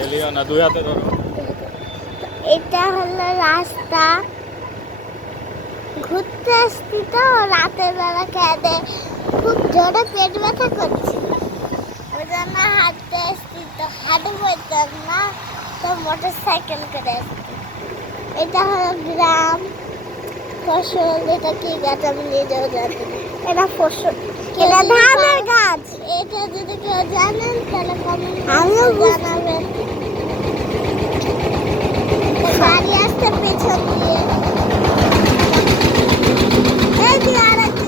ফেলিও না দুই হাতে ধরো। এটা হলো রাস্তা। ঘুরতে আসছি তো, রাতের বেলা খেতে। খুব জোরে পেট ব্যথা করছিল ওই জন্য হাঁটতে আসছি তো হাঁটু পাইতাম না তো মোটর সাইকেল করে আসছি। এটা হলো গ্রাম। ফসল, এটা কি গাছ, আমি নিজেও জানি। এটা ফসল। এটা ধানের গাছ। এটা যদি কেউ জানেন তাহলে কমেন্ট জানাবেন গাড়ি আসছে পেছন দিয়ে। এই যে আরেকটা,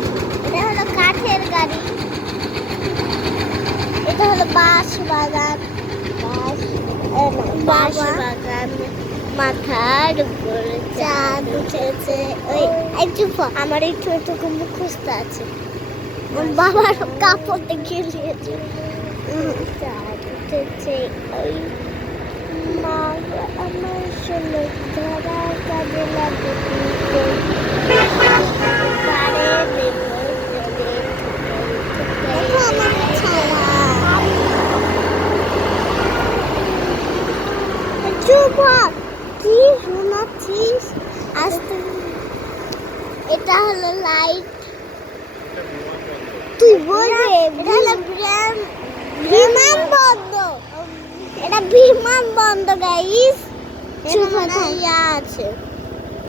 এটা হলো কাঠের গাড়ি। এটা হলো বাঁশ বাগান। বাঁশ বাগান। মাথার উপরে চাঁদ উঠেছে। ওই চুপ আমার এই ছোটটুকু মুখস্থ আছে। বাবার কাপড় দেখিয়ে দিয়েছে উম, ওই মা আমার ধরা কাজে দেখো। কি শোনাচ্ছিস আস্তে এটা হলো লাইট তুই হলো বিমান বিমান এটা বিমান বন্দর গাইস চুপ ইয়া আছে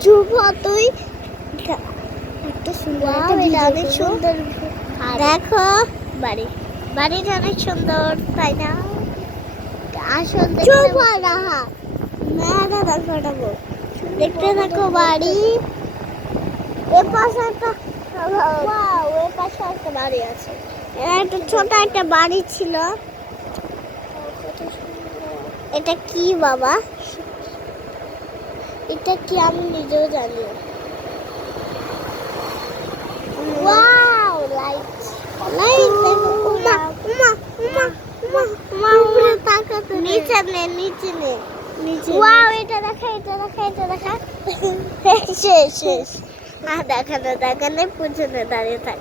চুপ তুই অনেক সুন্দর দেখো বাড়ি বাড়িটা অনেক সুন্দর তাই না আসল চুপ হয় রাহা দেখো দেখো দেখতে থাকো বাড়ি এ পাশে একটা এ পাশে একটা বাড়ি আছে। একটা ছোট একটা বাড়ি ছিল। এটা কি বাবা? এটা কি আমি নিজেও জানি wow light light Uma Uma Uma Uma Uma উপরে তাকাতে নিচে নে নিচে নে। নিচে ওয়াও এটা দেখা এটা দেখা এটা দেখা। শেষ শেষ। আর দেখা না দেখা পিছনে দাঁড়িয়ে থাক।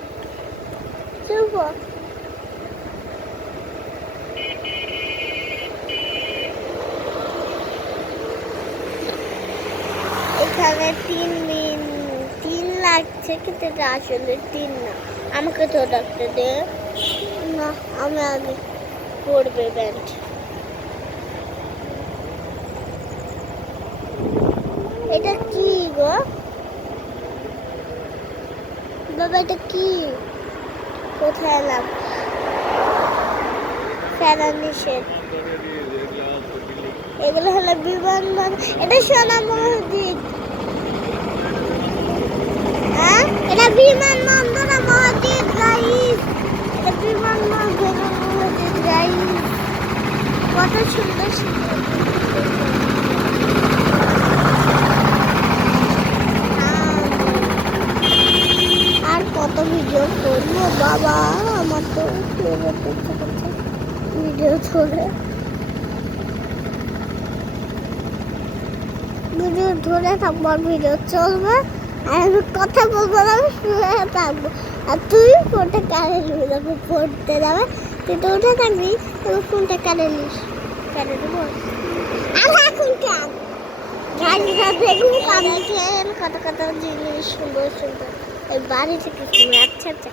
চুপ। এখানে তিন মিন, তিন লাগছে, কিন্তু এটা আসলে তিন না। আমাকে তো ডাকতে দে। না, আমি আগে পড়বে ব্যান্ড এটা কি গো? বাবা, এটা কি? কোথায় এলাম ফেরা নিষেধ এগুলো হলো বিমানবন্দর। এটা সোনা মসজিদ। হ্যাঁ? এটা বিমানবন্দর না মসজিদ গাইস এটা বিমানবন্দর না মসজিদ গাইস কত সুন্দর সুন্দর আর কত ভিডিও করব বাবা আমার তো ভিডিও ধরে। ভিডিও ধরে থাকব আর ভিডিও চলবে। আর আমি কথা বলব না আমি শুয়ে থাকব। আর তুই ফোনটা কানে নিবি যখন পড়তে যাবে তুই তো উঠে থাকবি তখন ফোনটা কানে নিস। কানে নেব আর এখন কান দেখবি কানে খেয়ে কত কত জিনিস সুন্দর সুন্দর। এই বাড়ি থেকে শুনে আচ্ছা আচ্ছা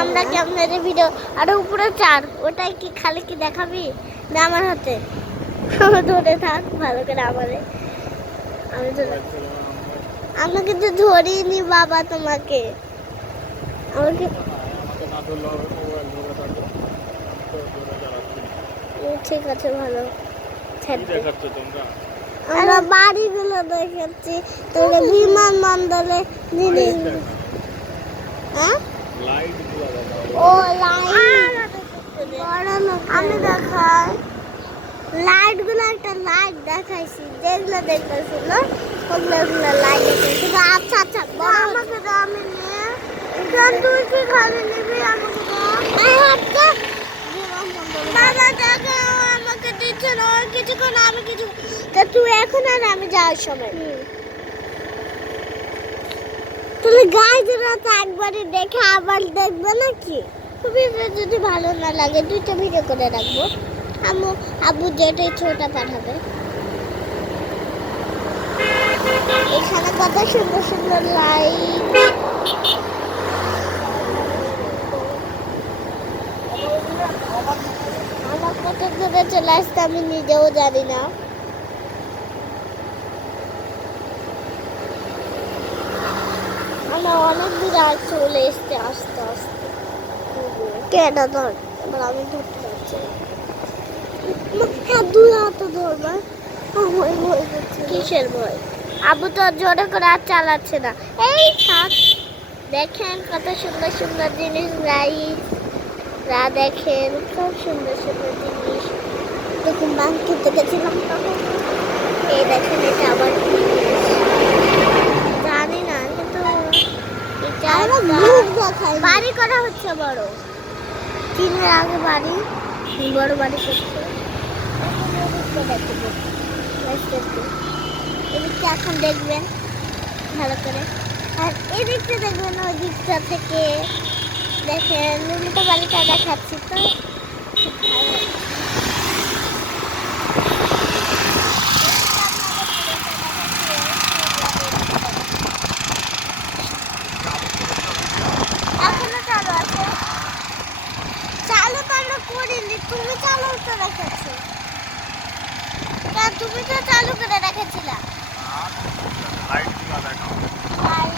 আমরা কেমন ভিডিও আর উপরে চার, ওটাই কি খালি কি দেখাবি? না, আমার হাতে। ধরে থাক, ভালো করে আমারে। আমি তো আমরা কিন্তু ধরিনি বাবা তোমাকে। আমাকে ঠিক আছে, ভালো। দেখাচ্ছ তোমরা? আমরা বাড়িগুলো দেখেছি তোরে বিমান বন্দরে জিনিস হ্যাঁ? ও আমি দেখাই। লাইটগুলো একটা লাইট দেখাইছি, যেগুলো দেখতেছিল ওগুলো লাইট আচ্ছা আচ্ছা আমাকে তো আমি নিয়ে। তুই কি খালি নিবি আমাকে তো বাবা আমাকে দিচ্ছে না, কিছুক্ষণ আমি কিছু। তা তুই এখন আর আমি যাওয়ার সময় তাহলে গাছ তো একবারে দেখে আবার দেখবে নাকি? ভিডিও যদি ভালো না লাগে, দুইটা ভিডিও করে রাখব। আম্মু, আব্বু যেটা ছোটা পাঠাবে। এখানে কত সুন্দর সুন্দর লাইট আমার কত দূরে চলে আসতে আমি নিজেও জানি না। আমরা অনেক দূরে আর চলে এসছে আস্তে আস্তে। কেন ধর? এবার আমি ধরতে পারছি হ্যাঁ দুই হাতে ধরবা আমার ভয় করছে। কিসের ভয়? আবু তো জোরে করে আর চালাচ্ছে না। এই থাক দেখেন কত সুন্দর সুন্দর জিনিস রাইস রা দেখেন খুব সুন্দর সুন্দর জিনিস। দেখুন বান কিনতে গেছিলাম তখন এই দেখেন এটা আবার জানি না কিন্তু এটা বাড়ি করা হচ্ছে বড়। তিনের আগে বাড়ি বড় বাড়ি করছে এদিকটা এখন দেখবেন ভালো করে। আর এদিকটা দেখবেন ওই দিকটা থেকে দেখেন, উল্টো বাড়িটা দেখাচ্ছি তো। তুমি চালু তো রেখেছো। তা তুমি তো চালু করে রেখেছিলা আর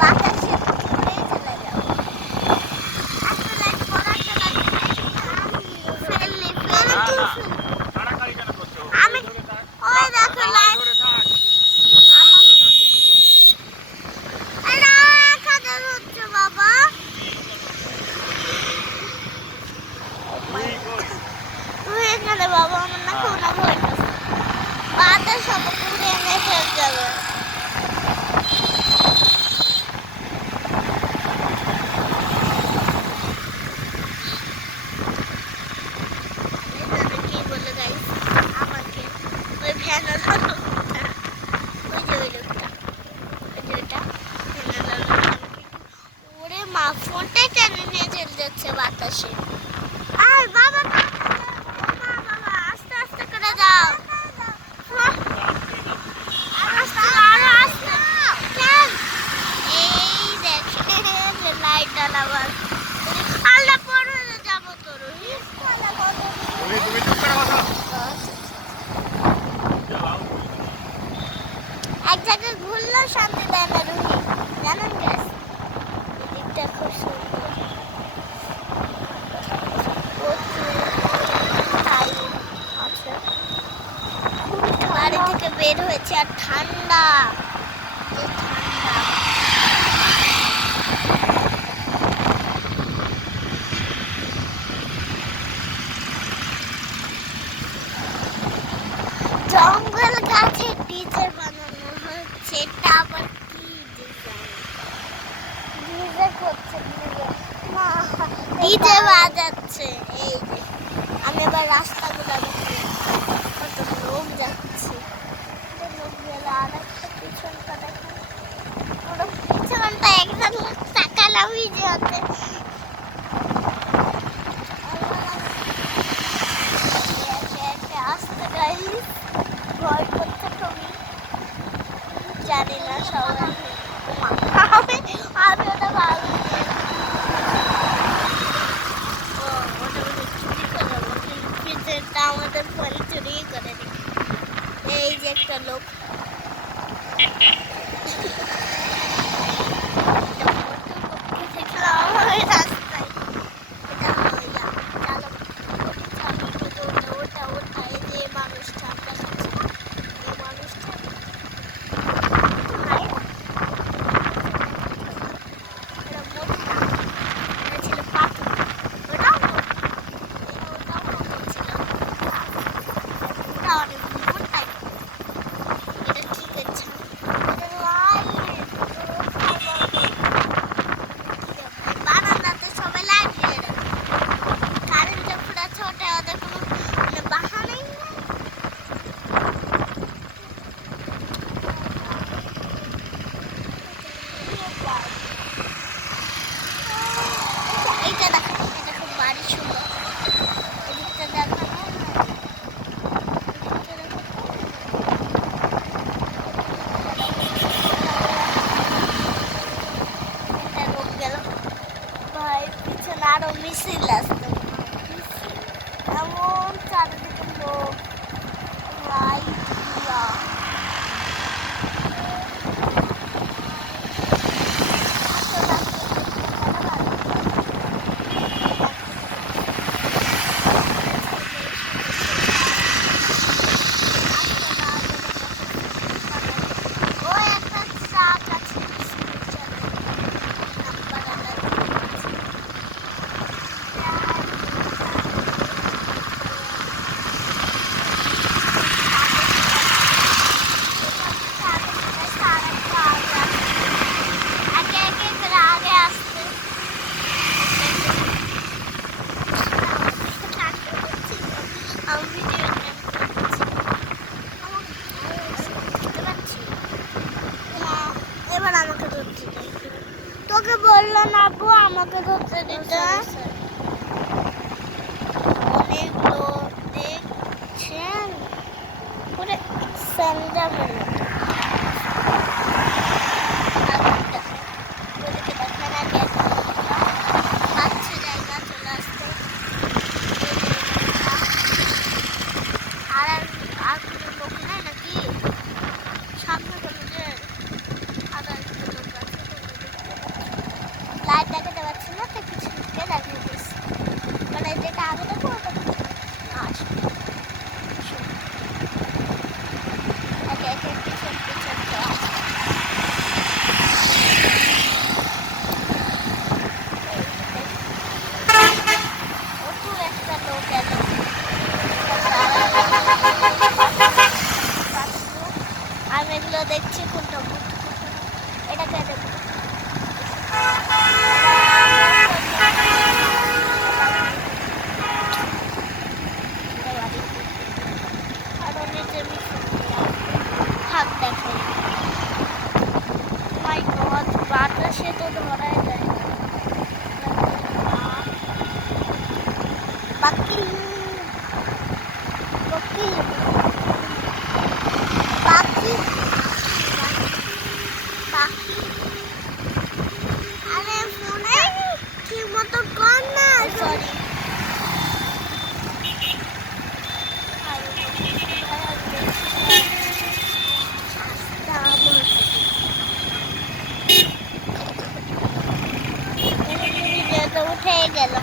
বাতাসে উড়ে চলে যাও। একটা লাইট পড়াতে লাগবে। ফেললি, ফেললি। আমি ওই দেখো লাইট আমার এটা কাজে হচ্ছে বাবা তুই এখানে বাবা আমার না কোনো ভয় করছে বাতাস সব পুড়ে এনে ফেল যাবে কি বলে গাইস আমাকে ওই ভ্যানালা লোকটা ওই যে ওই লোকটা ওই যে ওইটা ভ্যানালা লোকটা ওরে মা ফোনটা কেন নিয়ে চলে যাচ্ছে বাতাসে আর বাবা ও মা বাবা আস্তে আস্তে করে যাও হ্যাঁ। আর আস্তে আরও আস্তে কেন এই দেখে যে লাইট জ্বালাবার আল্লাহ পড়ে যাব তো রোহিত এক জায়গায় ঘুরলেও শান্তি দেয় না রুহি জানেন গ্যাস এদিকটা খুব সুন্দর প্রচুর টাইম আছে। বাড়ি থেকে বের হয়েছে আর まくどっつれた তো উঠে গেল।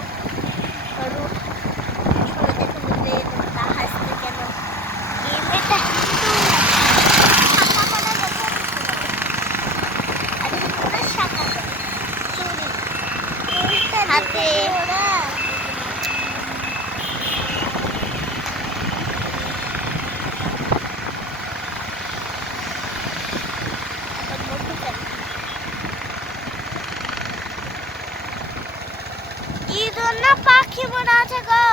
না পাখি মনে আছে গো।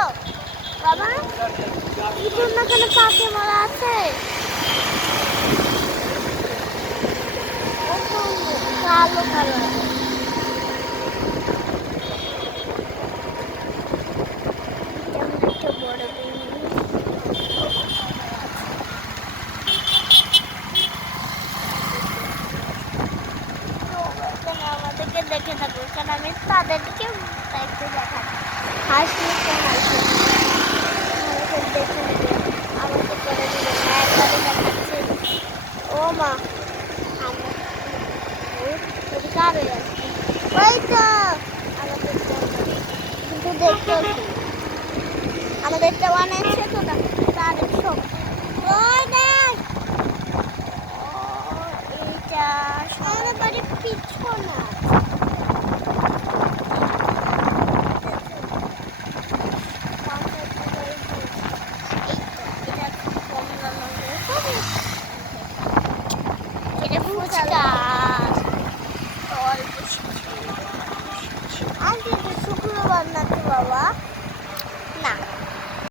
বাবা ইঁদুর না কেন পাখি মনে আছে। কালো কালো দেখে থাকব কারণ আমি তাদেরকে দায়িত্ব দেখাবো। হাসি হাসি দেখে আমাকে আমাদের